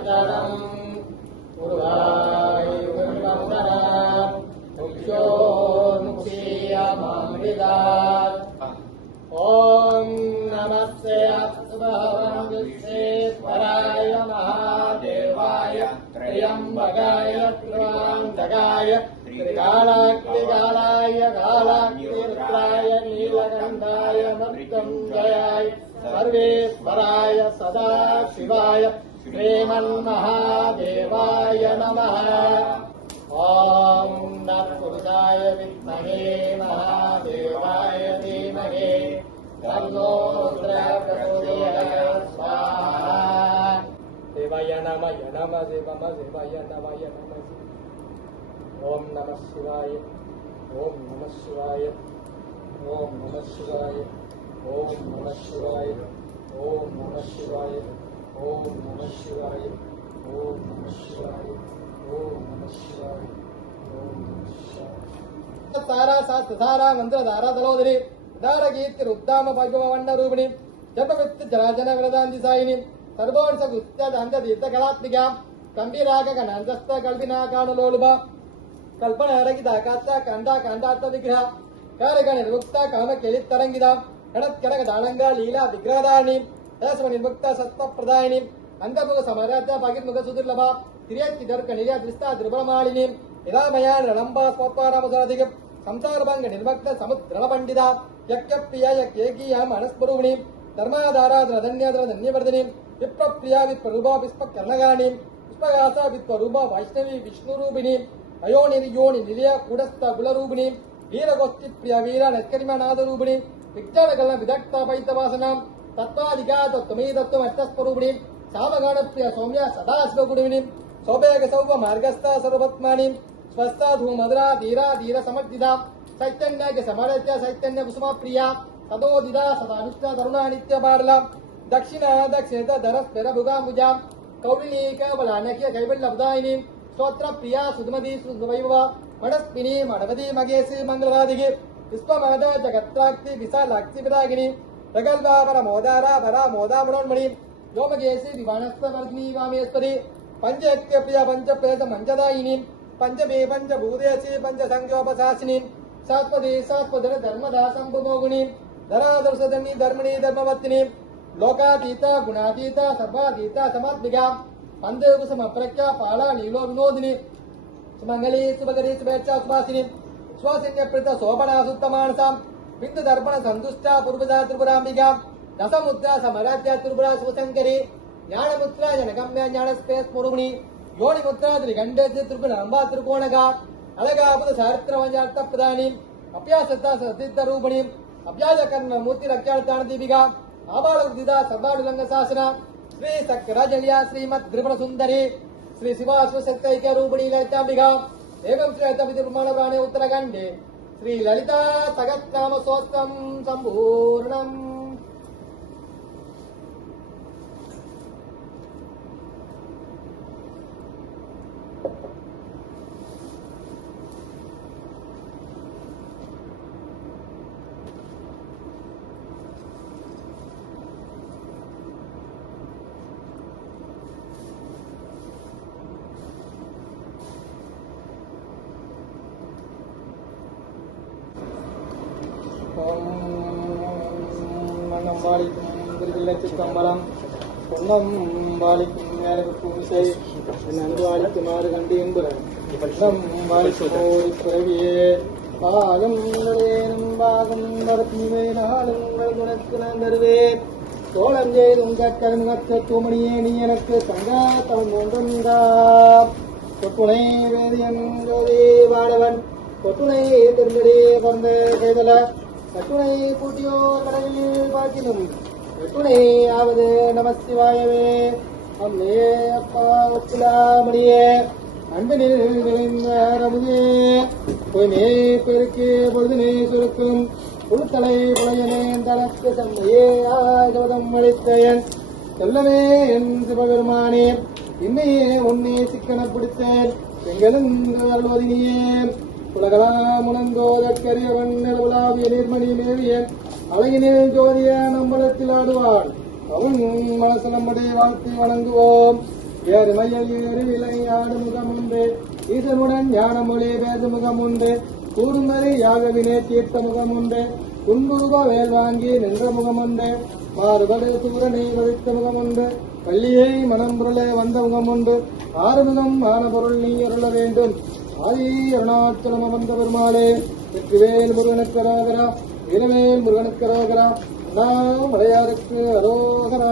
ओम नमस्ते विश्वेश्वराय महादेवाय त्र्यंबकाय त्रिवांतकाय त्रिकालाग्निकालाय कालाग्निरुद्राय नीलकंठाय मृत्युंजयाय सर्वेश्वराय सदाशिवाय श्रीमन्महादेवाय नमः। ओम तत्पुरुषाय विद्महे महादेवाय धीमहि तन्नो रुद्रः प्रचोदयात् स्वाहा। देवाय नमः देवाय नमः। ओम नमः शिवाय ओम नमः शिवाय ओम नमः शिवाय ओम नमः शिवाय ओम नमः शिवाय ओम नमः शिवाय ओम नमः शिवाय ओम नमः शिवाय ओम नमः शिवाय। सारा शास्त्र सारा मंत्र धारा दलोदरी दार गीत रुद्दाम वैभव वंड रूपिणी जपवित्त जराजन विरदांति सायिनी सर्वोर्ष गुत्या दांत तीर्थ कलात्मिका गंभीराग गणांतस्थ कल्पिना कानुलोलुभा कल्पना रगित कांता कांदा कांदार्थ विग्रह कारक निर्मुक्त काम केलित तरंगिदा गणत करक दानंगा लीला विग्रहदारिणी दशम निर्मुक्त सत्व प्रदायिनी अंधमुख समाराध्य भागिर्मुख सुदुर्लभा तिर्यति दर्क निर्या दृष्टा दुर्बलमालिनी यदा मया रणंबा स्वपारामसाधिक संसारभंग निर्भक्त समुद्र पंडिता यज्ञप्रिया यज्ञेकीया मनस्वरूपिणी धर्माधाराधन धन्याधन धन्यवर्धिनी विप्रप्रिया विप्ररूपा विस्पकर्णगाणी पुष्पगासा विप्ररूपा वैष्णवी विष्णुरूपिणी अयोनिर्योनि निलय कूटस्थ कुलरूपिणी वीरगोष्ठी प्रिय वीर नत्करिमनाथरूपिणी विज्ञानकलन विदग्ध पैतवासना तत्वाधिका तत्वमी तत्व अष्टस्वरूपिणी सामगान प्रिय सौम्य सदाशिवगुरुविनी सौभेग सौभ मार्गस्थ सर्वपत्मानी स्वस्थ धूमधुरा धीरा धीर समर्थिता चैतन्य समारत्य चैतन्य कुसुम प्रिया सदोदिता सदानुष्ठ तरुणा नित्य बारला दक्षिण दक्षिणत धरस पेरभुगाम्बुजा कौलिनीक बलानक्य कैवल्यबुदायिनी स्तोत्र प्रिया सुधमती सुवैभव मणस्पिनी मणवती मगेशी मंगलवादिगी विश्वमाद जगत्राक्ति विशालाक्ति विरागिनी प्रगल्भावर मोदारा भरा मोदा मनोन्मणि योमगेशी विमानस्थ वर्धिनी वामेश्वरी पंचैक्य प्रिय पंचप्रेत मंचदायिनी पंचमे पंचभूतेशी पंचसंख्योपशासिनी शाश्वती शाश्वतन धर्मदा संभुमोगिनी धरादर्शधनी धर्मिणी धर्मवत्तिनी लोकातीता गुणातीता सर्वातीता समात्मिका पंचकुसुम प्रख्या पाला नीलो विनोदिनी सुमंगली सुभगरी शुभेच्छा सुभाषिनी स्वसिन्यप्रीत शोभना सुत्तमानसा बिंदु दर्पण संतुष्टा पूर्वजा त्रिपुरांबिका दशमुद्रा समराध्या त्रिपुरा शिवशंकरी ज्ञानमुद्रा जनगम्य ज्ञानस्पेस मुरुमणि योनिमुद्रा त्रिगंडे त्रिपुरांबा त्रिकोणगा अलगापुद चारित्रवंजार्थ प्रदानी अभ्यासता सिद्ध रूपिणी अभ्यास कर्म मूर्ति रक्षार्थान दीपिका आबालुदिता सर्वाडुलंग शासना श्री सक्राजलिया श्रीमद त्रिपुर सुंदरी श्री शिवाश्वशक्तैक्य रूपिणी ललितांबिका एवं श्री अतविधि प्रमाण प्राणे उत्तराखंडे श्री ललिता सहस्रनाम स्तोत्रम संपूर्णम्। மணம்பாளிக்கும் பொன்னம்பாளிக்கும் பூமிசை நன்பாளிக்குமாறு கண்டு என்புறம் பாளிக்கும் பிறவியே பாகம் பாகம் நடத்தியே நாளுங்கள் உனக்கு நான் தருவேன் தோழம் செய்து உங்கள் முகத்த தூமணியே நீ எனக்கு தங்கா தவன் ஒன்றா தொட்டுணை வேதியன் ஜோதி வாழவன் கொட்டுணை திரும்படி வந்த கைதல கட்டுணை பூட்டியோ கடலில் பார்க்கினும் வெட்டுணை ஆவது நமசிவாயவே அம்மே அப்பா ஒப்புலாமணியே அன்பினில் விளைந்த ரமுதே பொய்மே பெருக்கே பொழுதுமே சுருக்கும் புழுத்தலை புலையனே தனக்கு சந்தையே ஆகவதம் அளித்தயன் செல்லமே என் சிவபெருமானே இன்னையே உன்னை சிக்கன பிடித்தேன் எங்களும் அருள்வதினியே உலகலாம் உணர்ந்தோதற்கரியவன் நிலவுலாவிய நீர்மணி மேவிய அழகினில் ஜோதிய நம்பலத்தில் ஆடுவாள் அவன் மனசு நம்முடைய வாழ்த்தி வணங்குவோம் ஏறு மையல் ஏறு விளையாடு முகம் உண்டு ஈசனுடன் ஞான மொழி பேசு முகம் உண்டு கூடுமறை யாகவினே தீர்த்த முகம் உண்டு துன்புருவ வேல் வாங்கி நின்ற முகம் உண்டு மாறுபடு சூரனை வதித்த முகம் உண்டு பள்ளியை மனம் பொருளே வந்த முகம் உண்டு ஆறுமுகம் ஆன பொருள் நீ அருள வேண்டும் ஆதி அருணாச்சலம் வந்த பெருமாளே வெற்றிவேல் முருகனுக்கு அரோகரா வீரவேல் முருகனுக்கு அரோகரா அண்ணாமலையாருக்கு அரோகரா.